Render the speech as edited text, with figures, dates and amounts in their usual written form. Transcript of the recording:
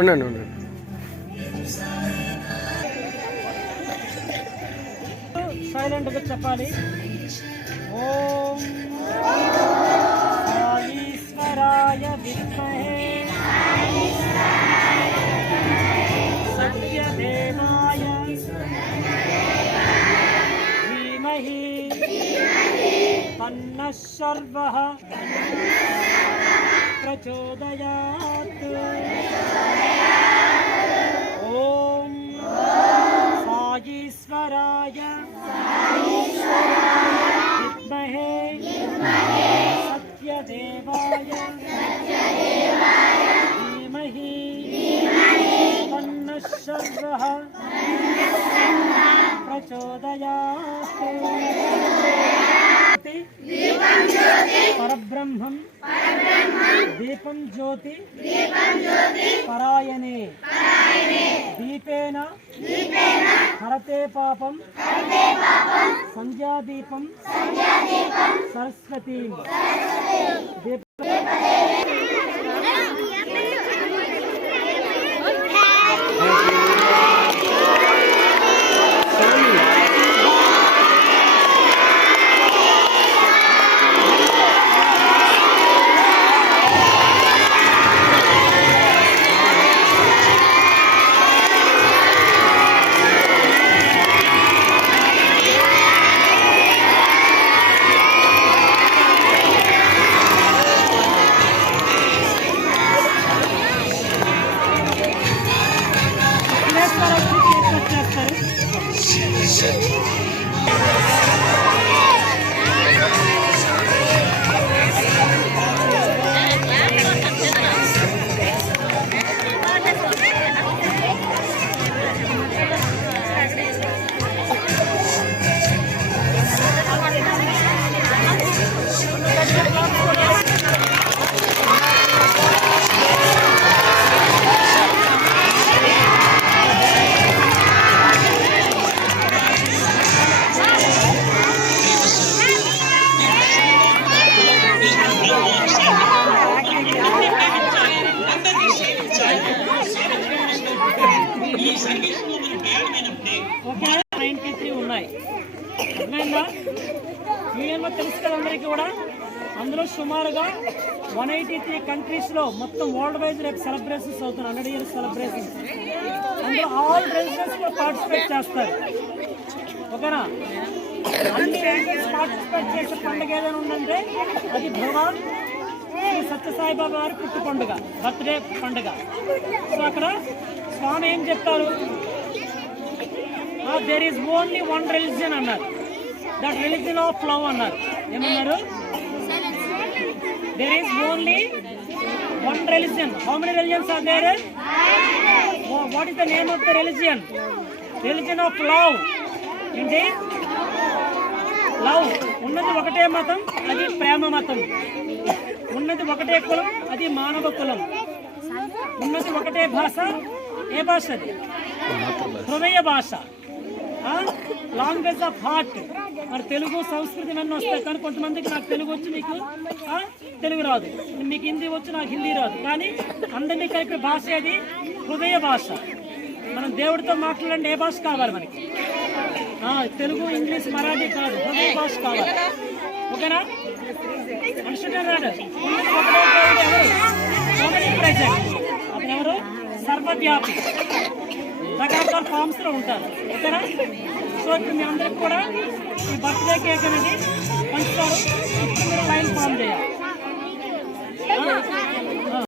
ఉండండి ఉండండి. సైలెంట్గా చెప్పాలి. ఓం ఈశ్వరాయ విద్మహే సత్యదేవాయ ధీమహి తన్నః సర్వః ప్రచోదయాత్. ఓం సాయీశ్వరాయ విద్మహే సత్యదేవాయ ధీమహి తన్నః సర్వః ప్రచోదయాత్. పరబ్రహ్మం దీపం జ్యోతి పరాయణే దీపేన హరతే పాపం సంధ్యాదీపం సరస్వతీ. ఓకే 93 ఉన్నాయి. అర్థమైందా? యూఎన్ఓ తెలుసు కదా అందరికీ కూడా. అందులో సుమారుగా 183 కంట్రీస్లో మొత్తం వరల్డ్ వైజ్ రేపు సెలబ్రేషన్స్ అవుతున్నాయి. 100 years సెలబ్రేషన్స్. అందులో ఆల్ రిలీజియన్స్ కూడా పార్టిసిపేట్ చేస్తారు. ఓకేనా? అన్ని రిలీజియన్స్ పార్టిసిపేట్ చేసే పండుగ ఏదైనా ఉందంటే అది భగవాన్ శ్రీ సత్యసాయిబాబా వారి పుట్టు పండుగ, బర్త్డే పండుగ. సో అక్కడ స్వామి ఏం చెప్తారు? There is only one religion అన్నారు. దట్ రిలీజియన్ ఆఫ్ లవ్ అన్నారు. ఏమన్నారు? There is only one religion. How many religions are there? What is the name of the religion? Religion of love. ఏంటి? Love. ఉన్నది ఒకటే మతం, అది ప్రేమ మతం. ఉన్నది ఒకటే కులం, అది మానవ కులం. ఉన్నది ఒకటే భాష. ఏ భాష అది? హృదయ భాష. Language of heart. మరి తెలుగు సంస్కృతి అన్నీ వస్తాయి, కానీ కొంతమందికి నాకు తెలుగు వచ్చి మీకు తెలుగు రాదు, మీకు హిందీ వచ్చి నాకు హిందీ రాదు. కానీ అందరినీ కలిపే భాష అది హృదయ భాష. మనం దేవుడితో మాట్లాడండి, ఏ భాష కావాలి మనకి? తెలుగు, ఇంగ్లీష్, మరాఠీ కాదు, హృదయ భాష కావాలి. ఓకేనా? అనుకుంటున్నాడు. అతను ఎవరు? సర్వవ్యాపి. రకరకాల ఫామ్స్లో ఉంటారు. ఓకేనా? సో ఇప్పుడు మీ అందరికి కూడా ఈ బర్త్డే కేక్ అనేది పంచుతారు.